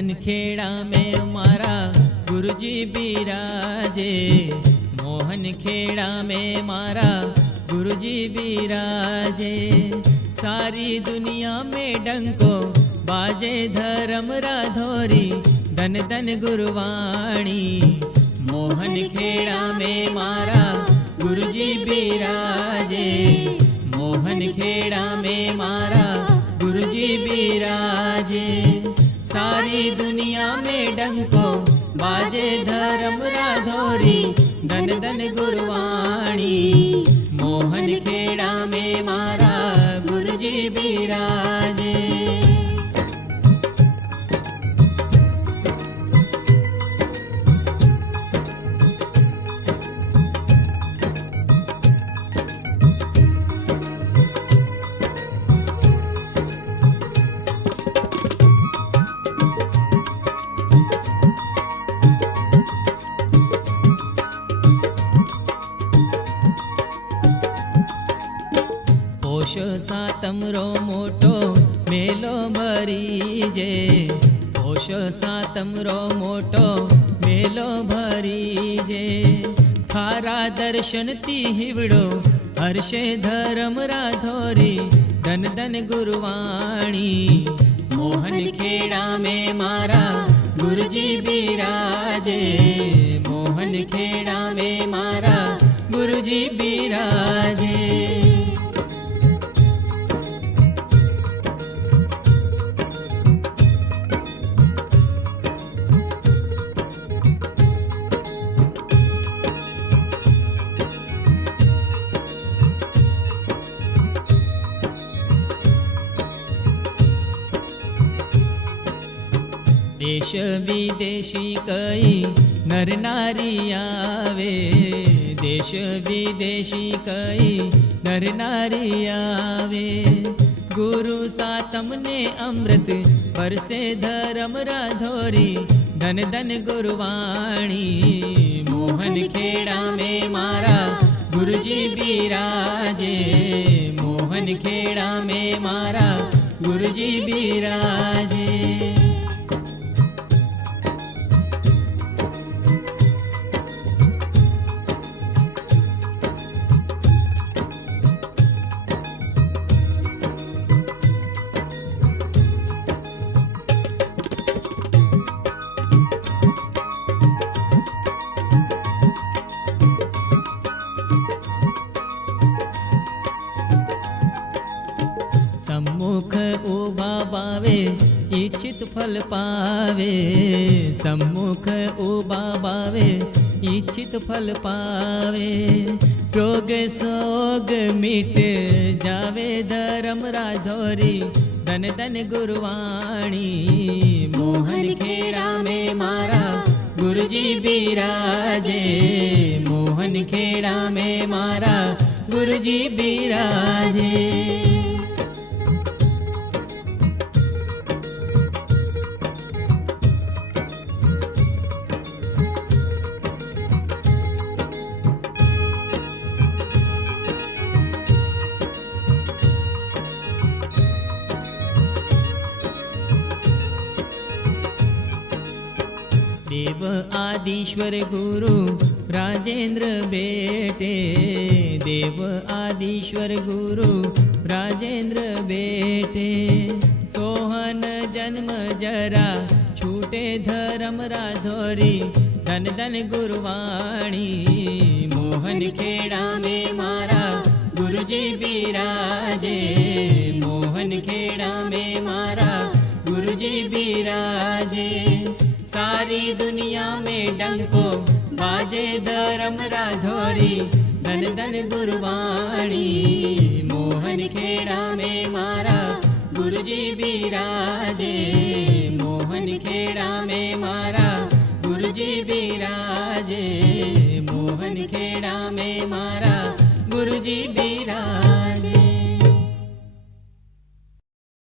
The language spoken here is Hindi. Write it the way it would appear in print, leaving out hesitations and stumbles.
मोहन खेड़ा में मारा गुरुजी बिराजे। मोहन खेड़ा में मारा गुरुजी बिराजे। सारी दुनिया में डंको बाजे धर्म राधोरी धन धन गुरुवाणी। मोहन खेड़ा में मारा गुरुजी बिराजे। मोहन खेड़ा में मारा गुरुजी बिराजे। सारी दुनिया में डंको बाजे धर्म राधोरी धन धन गुरुवाणी। मोहन खेड़ा में मारा गुरुजी बिराजे। पोष सातमरो मोटो मेलो भरीजे। पोष सातमरो मोटो मेलो भरीजे। थारा दर्शन ती हिवड़ो हर्षे धर्म राधोरी धन धन गुरुवाणी। मोहन खेड़ा में मारा गुरुजी बिराजे। मोहन खेड़ा में मारा गुरुजी बिराजे। देश विदेशी कई नर नारी आवे। देश विदेशी कई नर नारी आवे। गुरु सातम ने अमृत बरसे धर्म राधोरी धन धन गुरुवाणी। मोहन खेड़ा में मारा गुरुजी बिराजे। मोहन खेड़ा में मारा गुरुजी बिराजे। सम्मुख उभा बावे इच्छित फल पावे। सम्मुख उभा बावे इच्छित फल पावे। रोग सोग मिट जावे धर्म राधोरी धन धन गुरुवाणी। मोहन खेड़ा में मारा गुरुजी बिराजे। मोहन खेड़ा में मारा गुरुजी बिराजे। देव आदिश्वर गुरु राजेंद्र बेटे। देव आदिश्वर गुरु राजेंद्र बेटे। सोहन जन्म जरा छूटे धर्म राधोरी धन धन गुरुवाणी। मोहन खेड़ा में मारा गुरुजी बिराजे। मोहन खेड़ा में मारा गुरुजी बिराजे। सारी दुनिया में डंको बाजे धर्म राधोरी धन धन गुरुवाणी। मोहन खेड़ा में मारा गुरुजी बिराजे। मोहन खेड़ा में मारा गुरुजी बिराजे। मोहन खेड़ा में मारा गुरुजी